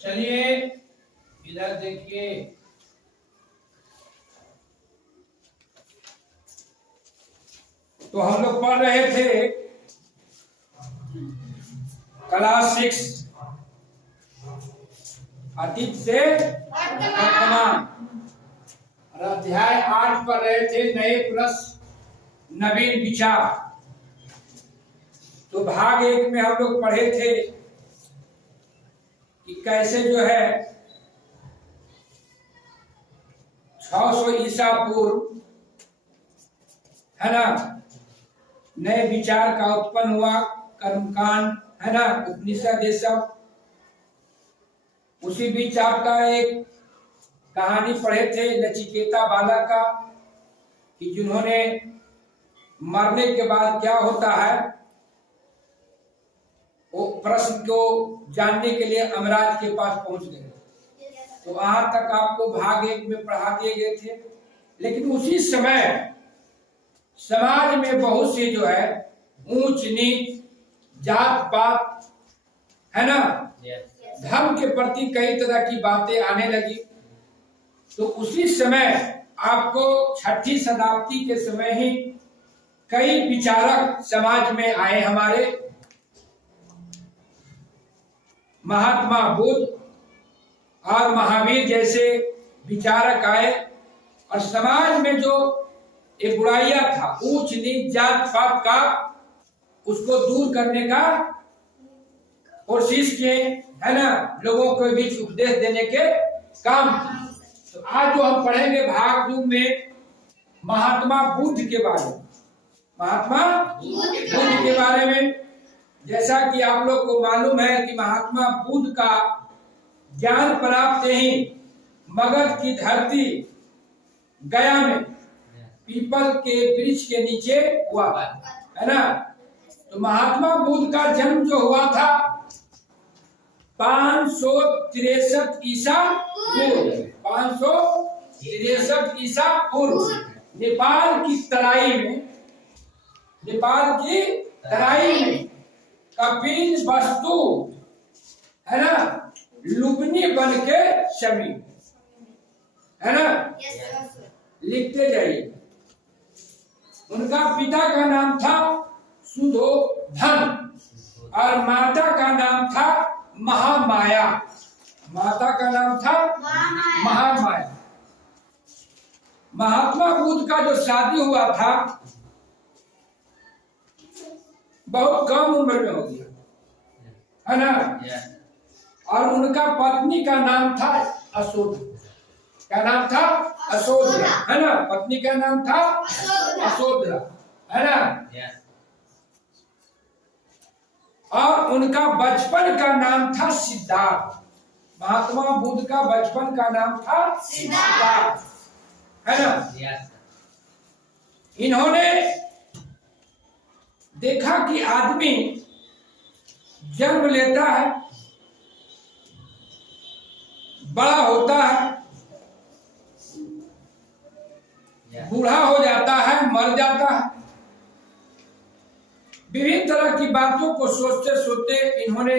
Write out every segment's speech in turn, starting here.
चलिए इधर देखिए, तो हम लोग पढ़ रहे थे क्लास 6 अतीत से वर्तमान और अध्याय 8 पढ़ रहे थे नए प्रश्न नवीन विचार। तो भाग 1 में हम लोग पढ़े थे कि कैसे जो है 600 ईसा पूर्व है ना नए विचार का उत्पन्न हुआ, कर्मकांड है ना, उपनिषद ये सब। उसी बीच आपका एक कहानी पढ़े थे नचिकेता बालक का कि जिन्होंने मरने के बाद क्या होता है वो प्रश्न को जानने के लिए अमराज के पास पहुंच गए। तो वहां तक आपको भाग 1 में पढ़ा दिए गए थे। लेकिन उसी समय समाज में बहुत से जो है ऊंच नीच जात पात है ना, धर्म के प्रति कई तरह की बातें आने लगी। तो उसी समय आपको 6ठी शताब्दी के समय ही कई विचारक समाज में आए। हमारे महात्मा बुद्ध और महावीर जैसे विचारक आए और समाज में जो एक बुराइयां था, ऊंच नीच जात पात का, उसको दूर करने का कोशिश किए है ना, लोगों को बीच उपदेश देने के काम। तो आज जो हम पढ़ेंगे भाग 2 में महात्मा बुद्ध के बारे में, महात्मा बुद्ध के बारे में। जैसा कि आप लोग को मालूम है कि महात्मा बुद्ध का ज्ञान प्राप्त ही मगध की धरती गया में पीपल के वृक्ष के नीचे हुआ है ना। तो महात्मा बुद्ध का जन्म जो हुआ था 563 ईसा पूर्व, 563 ईसा पूर्व नेपाल की तराई में कपिल वस्तु है ना, लुबनी बन के समीप है ना, लिखते जाइए। उनका पिता का नाम था सुधोधन और माता का नाम था महामाया। माता का नाम था महामाया। महात्मा बुद्ध का जो शादी हुआ था बहुत कम उम्र में हो गया है ना, और उनका पत्नी का नाम था अशोध। क्या नाम था? अशोधरा है ना, पत्नी का नाम था अशोधरा है ना। और उनका बचपन का नाम था सिद्धार्थ। महात्मा बुद्ध का बचपन का नाम था सिद्धार्थ है ना। इन्होंने देखा कि आदमी जन्म लेता है, बड़ा होता है, बूढ़ा हो जाता है, मर जाता है। विभिन्न तरह की बातों को सोचते सोचते इन्होंने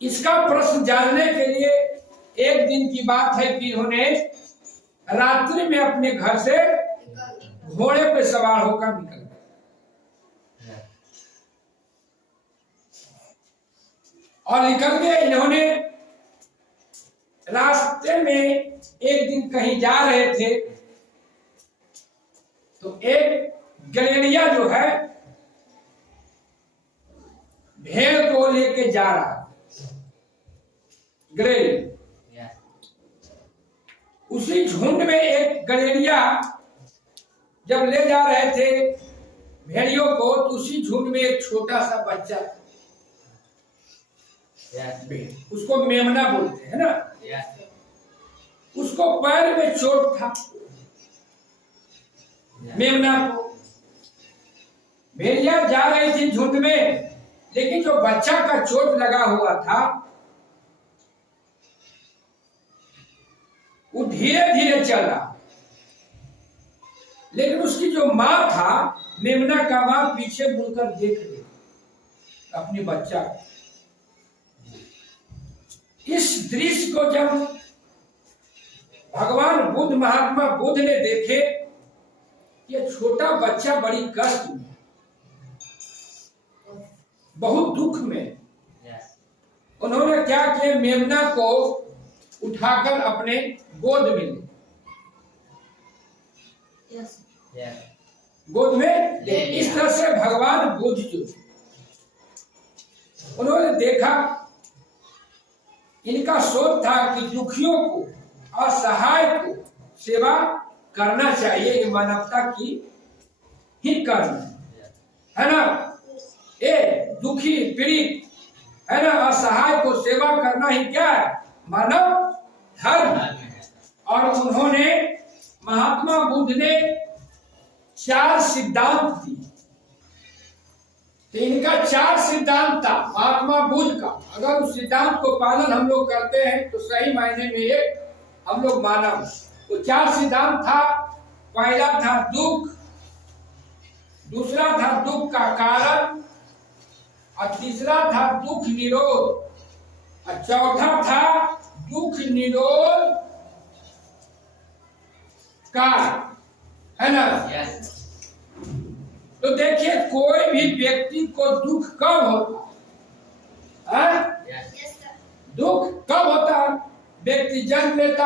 इसका प्रश्न जानने के लिए एक दिन की बात है कि इन्होंने रात्रि में अपने घर से घोड़े पे सवार होकर निकल गए और निकल के इन्होंने रास्ते में एक दिन कहीं जा रहे थे तो एक गलेरिया जो है भेड़ को लेके जा रहा, गलेरिया। उसी झुंड में एक गलेरिया जब ले जा रहे थे भेड़ियों को, तो उसी झुंड में एक छोटा सा बच्चा, उसको मेमना बोलते हैं ना, उसको पैर में चोट था। मेमना को भेड़िया जा रही थी झुंड में, लेकिन जो बच्चा का चोट लगा हुआ था वो धीरे धीरे चला। लेकिन उसकी जो माँ था, मेमना का माँ, पीछे मुड़कर देख रही अपनी बच्चा। इस दृश्य को जब भगवान बुद्ध, महात्मा बुद्ध ने देखे, ये छोटा बच्चा बड़ी कष्ट में, बहुत दुख में, उन्होंने क्या किया, मेमना को उठाकर अपने गोद में ले, गोद में ले। इस तरह से भगवान बुद्ध जो उन्होंने देखा, इनका सोच था कि दुखियों को, असहाय को सेवा करना चाहिए, ये मानवता की ही कर्म है ना। ये दुखी पीड़ित है ना, असहाय को सेवा करना ही क्या है, मानव धर्म। और उन्होंने, महात्मा बुद्ध ने 4 सिद्धांत दिए। तो इनका 4 सिद्धांत था महात्मा बुद्ध का। अगर उस सिद्धांत को पालन हम लोग करते हैं तो सही मायने में ये हम लोग मानव। तो 4 सिद्धांत था। पहला था दुख, दूसरा था दुख का कारण, और तीसरा था दुख निरोध, और चौथा था दुख निरोध कारण, है ना। तो देखिए, कोई भी व्यक्ति को दुख कब होता है? दुख कब होता है? व्यक्ति जन्म लेता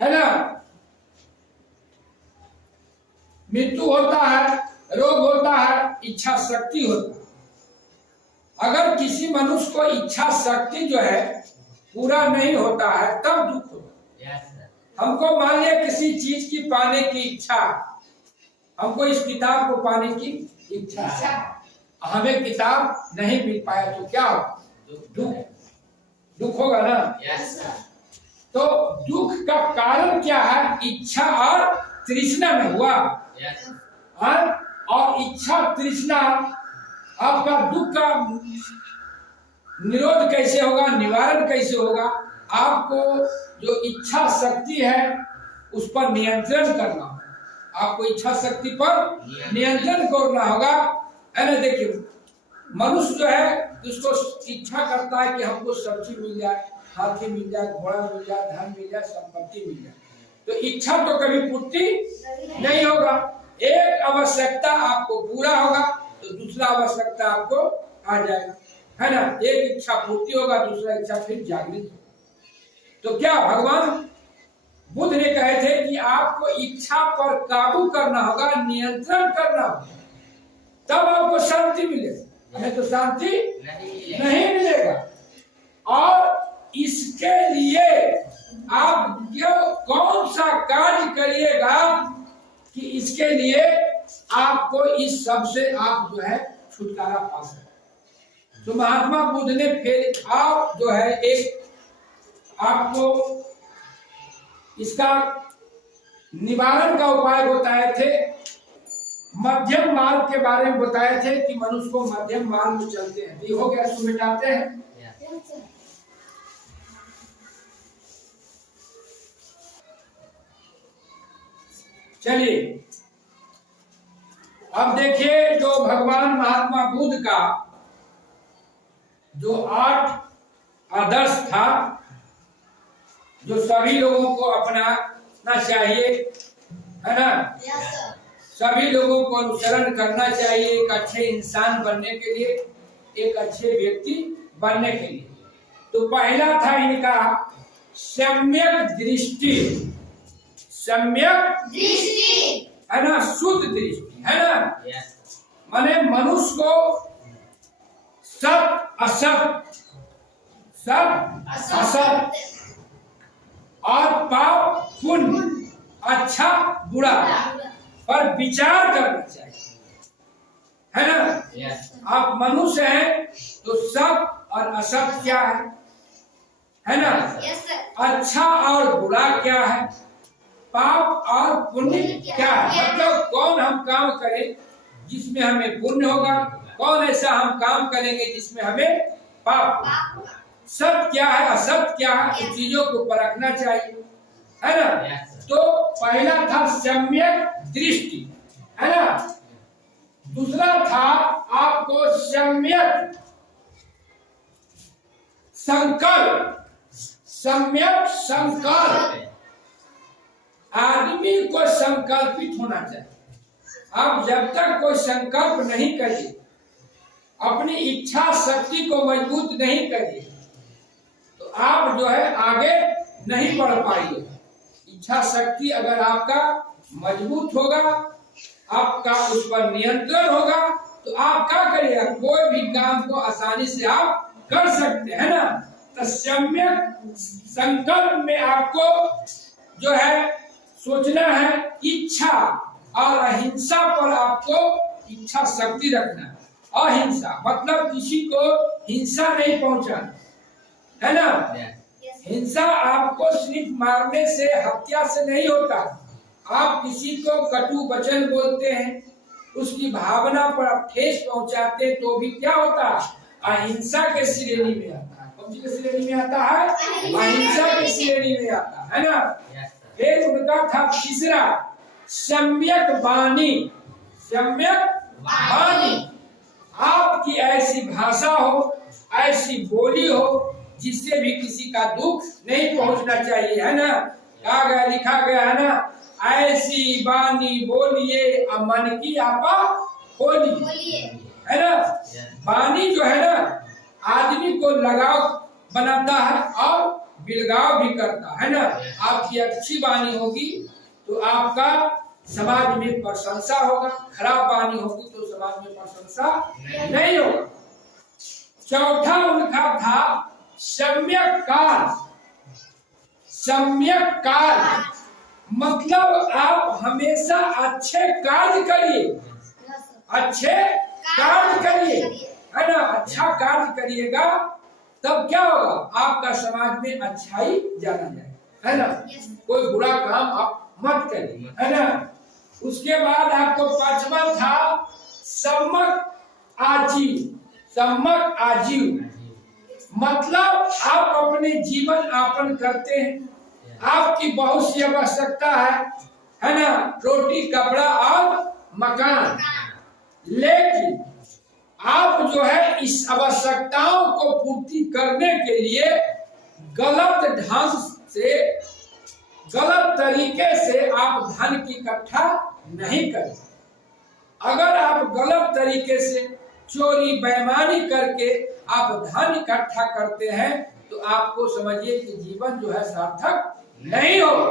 है ना, मृत्यु होता है, रोग होता है, इच्छा शक्ति होता है। अगर किसी मनुष्य को इच्छा शक्ति जो है पूरा नहीं होता है तब दुख होता है। हमको मान लिया किसी चीज की पाने की इच्छा, हमको इस किताब को पाने की इच्छा है, हमें किताब नहीं मिल पाया तो क्या होगा? दुख होगा ना। तो दुख का कारण क्या है? इच्छा और तृष्णा में हुआ। और इच्छा तृष्णा, आपका दुख का निरोध कैसे होगा, निवारण कैसे होगा? आपको जो इच्छा शक्ति है उस पर नियंत्रण करना होगा। आपको इच्छा शक्ति पर नियंत्रण करना होगा, है ना। देखिए, मनुष्य जो है उसको इच्छा करता है कि हमको सब्जी मिल जाए, हाथी मिल जाए, घोड़ा मिल जाए, धन मिल जाए, संपत्ति मिल जाए। तो इच्छा तो कभी पूर्ति नहीं होगा। एक आवश्यकता आपको पूरा होगा तो दूसरा आवश्यकता आपको आ जाएगा, है ना। एक इच्छा पूर्ति होगा, दूसरा इच्छा फिर जागृत होगा। तो क्या भगवान बुद्ध ने कहे थे कि आपको इच्छा पर काबू करना होगा, नियंत्रण करना होगा, तब आपको शांति मिलेगा, नहीं तो शांति नहीं मिलेगा। और इसके लिए आप कौन सा कार्य करिएगा कि इसके लिए आपको इस सब से आप जो है छुटकारा पा सके। तो महात्मा बुद्ध ने फिर आप जो है एक आपको इसका निवारण का उपाय बताए थे, मध्यम मार्ग के बारे में बताए थे कि मनुष्य को मध्यम मार्ग में चलते हैं। ये हो गया, सुमिटाते हैं। चलिए, अब देखिए जो भगवान महात्मा बुद्ध का जो 8 आदर्श था, जो सभी लोगों को अपनाना चाहिए, है ना। सभी लोगों को अनुसरण करना चाहिए एक अच्छे इंसान बनने के लिए, एक अच्छे व्यक्ति बनने के लिए। तो पहला था इनका सम्यक दृष्टि। सम्यक दृष्टि है ना, शुद्ध दृष्टि, है ना। माने मनुष्य को सत असत, सब असत और पाप पुण्य, अच्छा बुरा पर विचार करना चाहिए, है ना। आप मनुष्य हैं तो सब और असत क्या है ना। अच्छा और बुरा क्या है, पाप और पुण्य क्या है। मतलब कौन हम काम करें जिसमें हमें पुण्य होगा, कौन ऐसा हम काम करेंगे जिसमें हमें पाप। सत्य क्या है, असत्य क्या है, इन चीजों को परखना चाहिए, है ना। तो पहला था सम्यक दृष्टि, है ना। दूसरा था आपको सम्यक संकल्प। सम्यक संकल्प, आदमी को संकल्पित होना चाहिए। आप जब तक कोई संकल्प नहीं करिए, अपनी इच्छा शक्ति को मजबूत नहीं करिए, तो आप जो है आगे नहीं बढ़ पाइए। इच्छा शक्ति अगर आपका मजबूत होगा, आपका उस पर नियंत्रण होगा, तो आप क्या करिएगा, कोई भी काम को आसानी से आप कर सकते हैं ना। तो सम्यक संकल्प में आपको जो है सोचना है इच्छा, और अहिंसा पर आपको इच्छा शक्ति रखना। अहिंसा मतलब किसी को हिंसा नहीं पहुंचाना, है ना। हिंसा आपको सिर्फ मारने से, हत्या से नहीं होता। आप किसी को कटु वचन बोलते हैं, उसकी भावना पर आप ठेस पहुंचाते हैं, तो भी क्या होता है, अहिंसा के श्रेणी में आता है। कौन सी के श्रेणी में आता है, अहिंसा के श्रेणी में आता है ना। फिर उनका था तीसरा सम्यक वाणी। सम्यक वाणी, आपकी ऐसी भाषा हो, ऐसी बोली हो जिससे भी किसी का दुख नहीं पहुंचना चाहिए, है ना। कहा गया, लिखा गया है ना, ऐसी वाणी बोलिए मन की आपा खोलिए, है ना। वाणी जो है ना, आदमी को लगाव बनाता है और बिलगाव भी करता है ना। आपकी अच्छी वाणी होगी तो आपका समाज में प्रशंसा होगा, खराब वाणी होगी तो समाज में प्रशंसा नहीं होगा। चौथा उनका था सम्यक काल। सम्यक काल मतलब आप हमेशा अच्छे कार्य करिए, अच्छे कार्य करिए, है ना। अच्छा कार्य करिएगा तब क्या होगा, आपका समाज में अच्छाई जाना जाए, है ना। कोई बुरा काम आप मत करिए, है ना। उसके बाद आपको पांचवा था सम्यक आजीव। सम्यक आजीव मतलब आप अपने जीवन यापन करते हैं, आपकी बहुत सी आवश्यकता है ना, रोटी कपड़ा और मकान, लेकिन आप जो है इस आवश्यकताओं को पूर्ति करने के लिए गलत ढंग से, गलत तरीके से आप धन की इकट्ठा नहीं करें। अगर आप गलत तरीके से चोरी बेईमानी करके आप धन इकट्ठा करते हैं तो आपको समझिए कि जीवन जो है सार्थक नहीं होगा।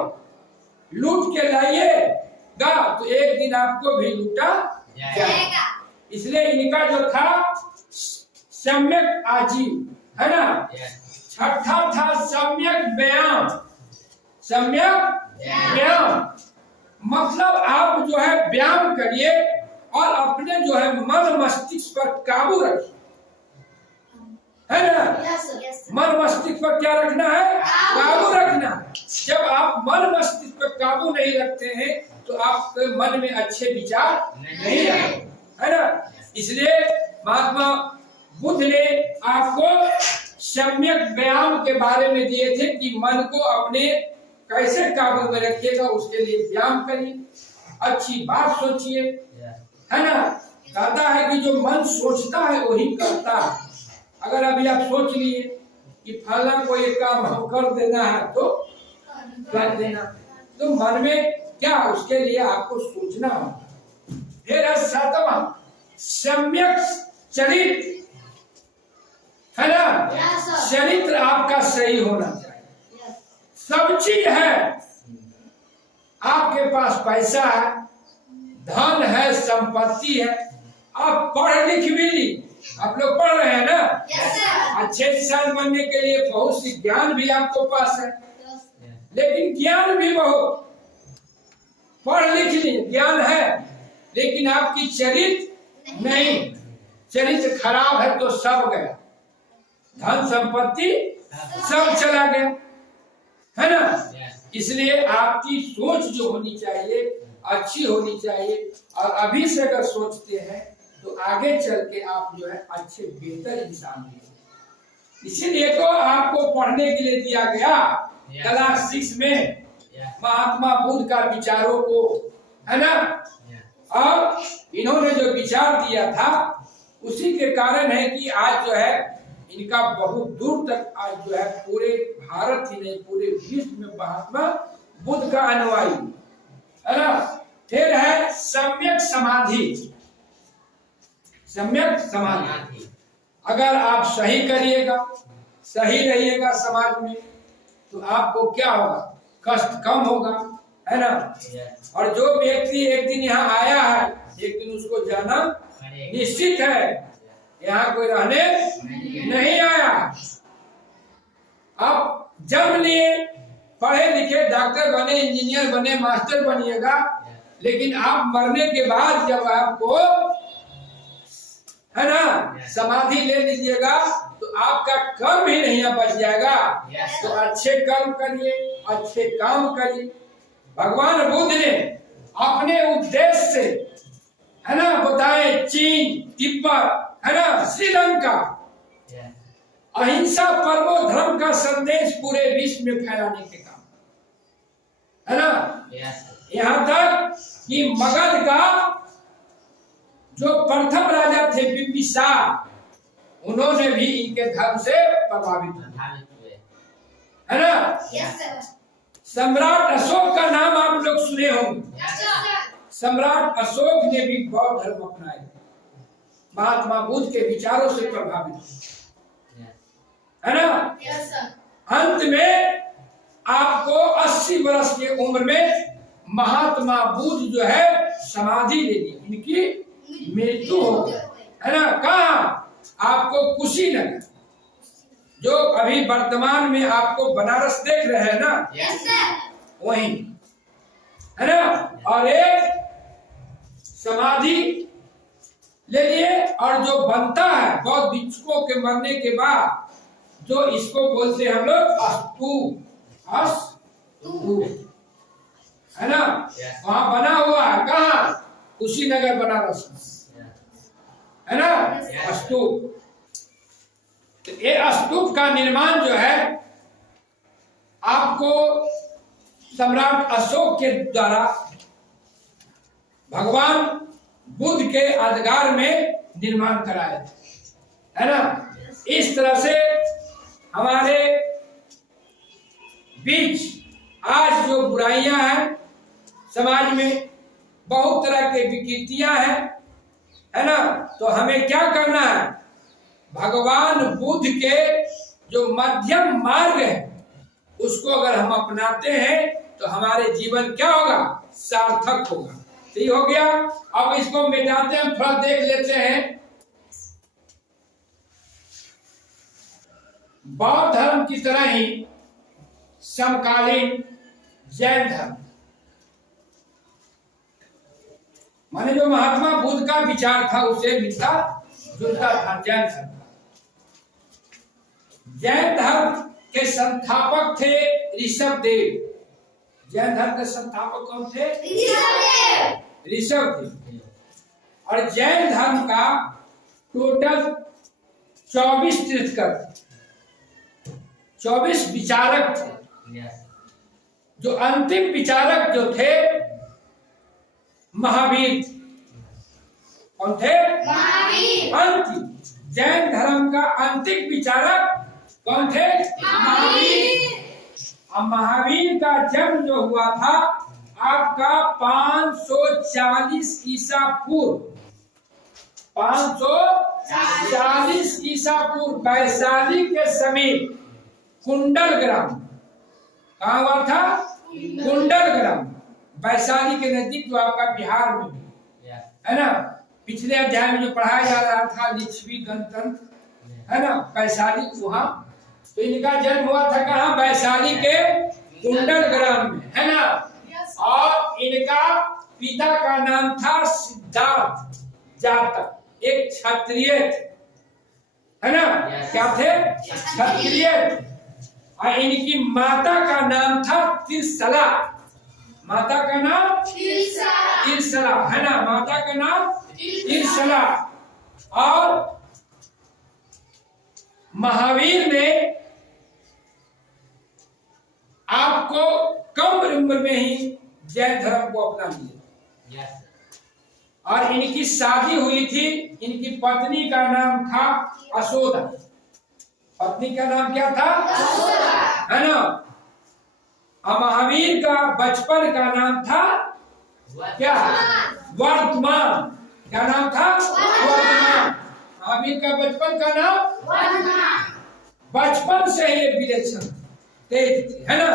लूट के लाइएगा तो एक दिन आपको भी लूटा जाएगा। इसलिए इनका जो था सम्यक आजीव, है ना। छठा था सम्यक व्यायाम। सम्यक व्यायाम मतलब आप जो है व्यायाम करिए और अपने जो है मन मस्तिष्क पर काबू रखिए, है ना। मन मस्तिष्क पर क्या रखना है, काबू रखना। जब आप मन मस्तिष्क पर काबू नहीं रखते हैं तो आपके मन में अच्छे विचार नहीं आते, है ना। इसलिए महात्मा बुद्ध ने आपको सम्यक व्यायाम के बारे में दिए थे कि मन को अपने कैसे काबू में रखिएगा, उसके लिए व्यायाम करिए, अच्छी बात सोचिए, है ना। कहता है कि जो मन सोचता है वही करता है। अगर अभी आप सोच लिए कि फला को ये काम हम कर देना है तो कर देना, तो मन में क्या, उसके लिए आपको सोचना होगा। फिर सातवां सम्यक चरित्र, है ना। चरित्र आपका सही होना चाहिए। सब चीज है, आपके पास पैसा है, धन है, संपत्ति है, आप पढ़ लिख भी ली, आप लोग पढ़ रहे हैं ना। अच्छे इंसान बनने के लिए बहुत सी ज्ञान भी आपको पास है, लेकिन ज्ञान भी बहुत, पढ़ लिख ली, ज्ञान है, लेकिन आपकी चरित्र नहीं, चरित्र खराब है तो सब गया, धन संपत्ति सब चला गया, है ना। इसलिए आपकी सोच जो होनी चाहिए अच्छी होनी चाहिए, और अभी से अगर सोचते हैं तो आगे चल के आप जो है अच्छे बेहतर इंसान होंगे। इसीलिए तो आपको पढ़ने के लिए दिया गया क्लास 6 में महात्मा बुद्ध का विचारों को, है ना। और इन्होंने जो विचार दिया था उसी के कारण है कि आज जो है इनका बहुत दूर तक आज जो है पूरे भारत ही नहीं पूरे विश्व में महात्मा बुद्ध का अनुयायी है ना। फिर है सम्यक समाधि। सम्यक समाधि अगर आप सही करिएगा, सही रहिएगा समाज में, तो आपको क्या होगा, कष्ट कम होगा, है ना। और जो व्यक्ति एक दिन यहाँ आया है एक दिन उसको जाना निश्चित है, यहाँ कोई रहने नहीं आया। आप जन्म लिए पढ़े लिखे डॉक्टर बने, इंजीनियर बने, मास्टर बनिएगा, लेकिन आप मरने के बाद जब आपको है ना समाधि ले लीजिएगा तो आपका कर्म ही नहीं बच जाएगा। तो अच्छे कर्म करिए, अच्छे काम करिए। भगवान बुद्ध ने अपने उद्देश्य से है ना बताए चीन, तिब्बत, है ना श्रीलंका, अहिंसा परमो धर्म का संदेश पूरे विश्व में फैलाने के काम, है ना। यहाँ तक कि मगध का जो प्रथम राजा थे बिम्बिसार, उन्होंने भी इनके धर्म से प्रभावित हुए, है ना। सम्राट अशोक का नाम आप लोग सुने होंगे। सम्राट अशोक ने भी बौद्ध धर्म अपनाया, महात्मा बुद्ध के विचारों से प्रभावित हुए, है ना। अंत में आपको 80 वर्ष की उम्र में महात्मा बुद्ध जो है समाधि ले ली, इनकी मृत्यु हो गई, है ना। कहा आपको कुशीनगर, जो अभी वर्तमान में आपको बनारस देख रहे हैं ना, वहीं, है ना। और एक समाधि ले लिए, और जो बनता है बौद्ध भिक्षुकों के मरने के बाद, जो इसको बोलते हैं हम लोग स्तूप, है ना। वहां बना हुआ है, कहाँ, कुशीनगर बनारस में, है ना स्तूप। तो ये स्तूप का निर्माण जो है आपको सम्राट अशोक के द्वारा भगवान बुद्ध के यादगार में निर्माण कराया, है ना। इस तरह से हमारे बीच आज जो बुराइयां हैं समाज में, बहुत तरह के विकृतियां हैं, है ना। तो हमें क्या करना है, भगवान बुद्ध के जो मध्यम मार्ग है उसको अगर हम अपनाते हैं तो हमारे जीवन क्या होगा, सार्थक होगा। ठीक हो गया। अब इसको मिटाते हैं, थोड़ा देख लेते हैं। बौद्ध धर्म की तरह ही समकालीन जैन धर्म, माने जो महात्मा बुद्ध का विचार था उसे मिलता जुलता था जैन धर्म। जैन धर्म के संस्थापक थे ऋषभदेव। जैन धर्म के संस्थापक कौन थे, ऋषभदेव। और जैन धर्म का टोटल 24 तीर्थंकर, 24 विचारक थे। जो अंतिम विचारक जो थे महावीर। कौन थे, महावीर। अंतिम जैन धर्म का अंतिम विचारक कौन थे, महावीर। अब महावीर का जन्म जो हुआ था आपका 540 ईसा पूर्व, 540 ईसा पूर्व वैशाली के समीप कुंडल ग्राम, कहाँ हुआ था, कुंडल ग्राम, वैशाली के नजदीक, जो आपका बिहार में है ना। पिछले अध्याय में जो पढ़ाया जा रहा था लिच्छवी गणतंत्र, है ना, वैशाली, वहां। तो इनका जन्म हुआ था कहाँ, वैशाली के कुंडल ग्राम में, है ना। और इनका पिता का नाम था सिद्धार्थ जातक, एक क्षत्रिय, है ना। क्या थे, क्षत्रिय। और इनकी माता का नाम था तिरसला। माता का नाम तिरसला, है ना, माता का नाम तिरसला। और महावीर ने आपको कम उम्र में ही जैन धर्म को अपना लिया। और इनकी शादी हुई थी। इनकी पत्नी का नाम था यशोदा। पत्नी का नाम क्या था? है ना। और महावीर का बचपन का नाम था क्या? वर्धमान। क्या नाम था? वर्धमान। महावीर का बचपन का नाम, बचपन से ही विलक्षण तेज थे, है ना।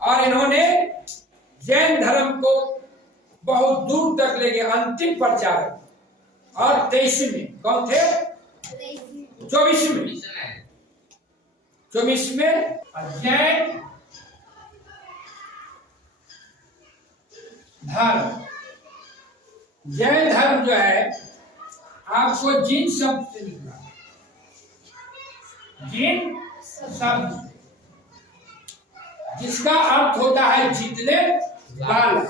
और इन्होंने जैन धर्म को बहुत दूर तक ले गए, अंतिम प्रचार। और 23वें कौन थे? 24वें जैन धर्म। जैन धर्म जो है आपको जिन शब्द से निकला, जिन शब्द, जिसका अर्थ होता है जीतने वाला।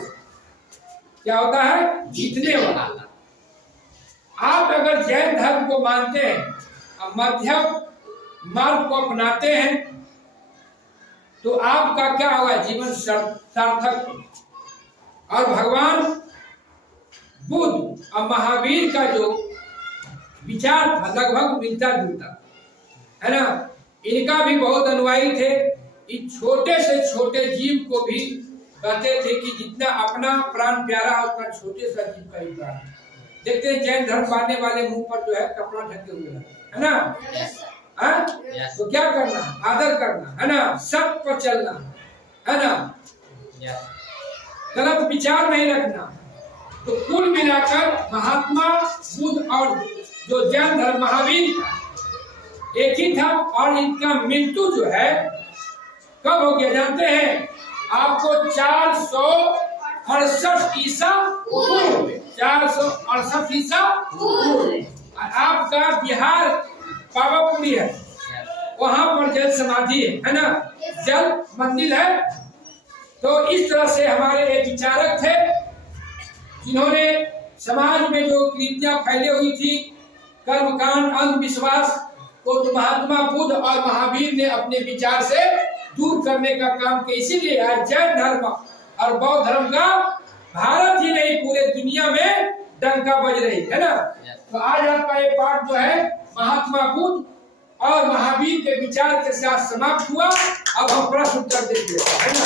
क्या होता है? जीतने वाला। आप अगर जैन धर्म को मानते हैं और मध्यम मार्ग को अपनाते हैं तो आपका क्या होगा? जीवन सार्थक। और भगवान बुद्ध और महावीर का जो विचार था लगभग मिलता जुलता, है ना। इनका भी बहुत अनुयायी थे। इस छोटे से छोटे जीव को भी कहते थे कि जितना अपना प्राण प्यारा है उतना छोटे सा जीव का ही प्राण। देखते हैं जैन धर्म मानने वाले मुंह पर जो है कपड़ा ढके हुए है ना। तो क्या करना? आदर करना, है ना। सत्य पर चलना, है ना। गलत विचार नहीं रखना। तो कुल मिलाकर महात्मा बुद्ध और जो जैन धर्म महावीर एक ही था। और इनका मृत्यु जो है कब हो गया जानते हैं? आपको 468 ईसा पूर्व, 468 ईसा पूर्व। आपका बिहार पावापुरी है, वहां पर जल समाधि है ना, जल मंदिर है। तो इस तरह से हमारे एक विचारक थे जिन्होंने समाज में जो कुरीतियां फैली हुई थी, कर्मकांड, अंधविश्वास को तो महात्मा बुद्ध और महावीर ने अपने विचार से दूर करने का काम किया। इसीलिए आज जैन धर्म और बौद्ध धर्म का भारत ही नहीं पूरे दुनिया में डंका बज रही है ना। तो आज आपका ये पाठ जो है महात्मा बुद्ध और महावीर के विचार के साथ समाप्त हुआ। अब हम प्रश्न उत्तर देंगे, है ना।